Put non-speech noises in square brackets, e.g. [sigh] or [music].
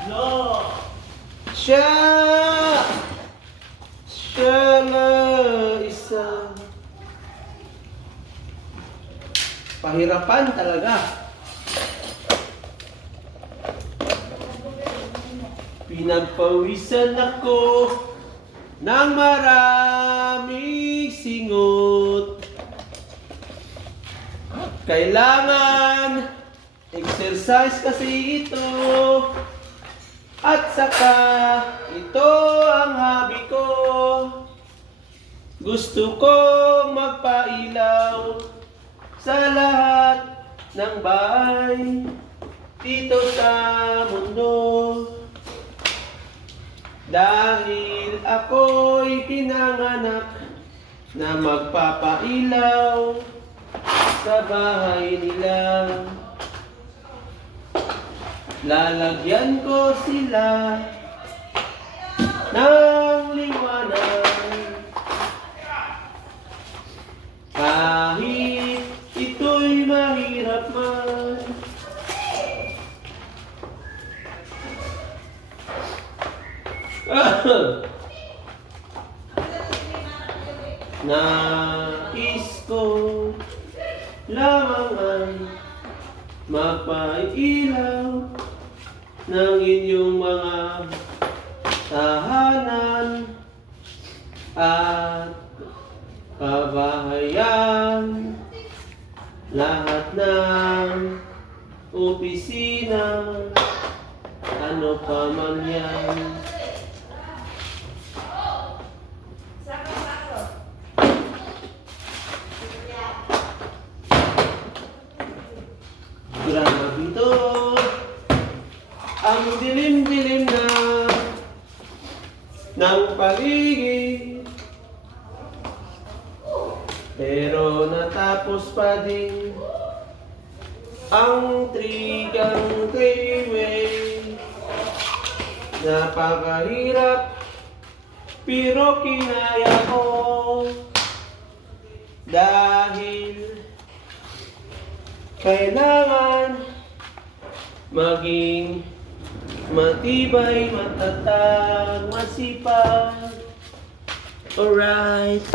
tatlo. Siya! Siya na isa. Pahirapan talaga. Pinagpawisan ako ng maraming singot. Kailangan exercise kasi ito. At saka, ito ang habi ko. Gusto kong magpailaw sa lahat ng bahay dito sa mundo. Dahil ako'y pinanganak na magpapailaw sa bahay nila. Lalagyan ko sila ng liwanag. Kahit ito'y mahirap man. [laughs] Nais ko lamang ay magpailaw ng inyong mga tahanan at kabahayan. Lahat ng opisina ano pa man yan Grabe ito ang dilim-dilim na ng paligid. Pero natapos pa din ang trigang clayway Napakahirap pero kinaya ko. Dahil kailangan maging matibay, matatag, masipag. Alright.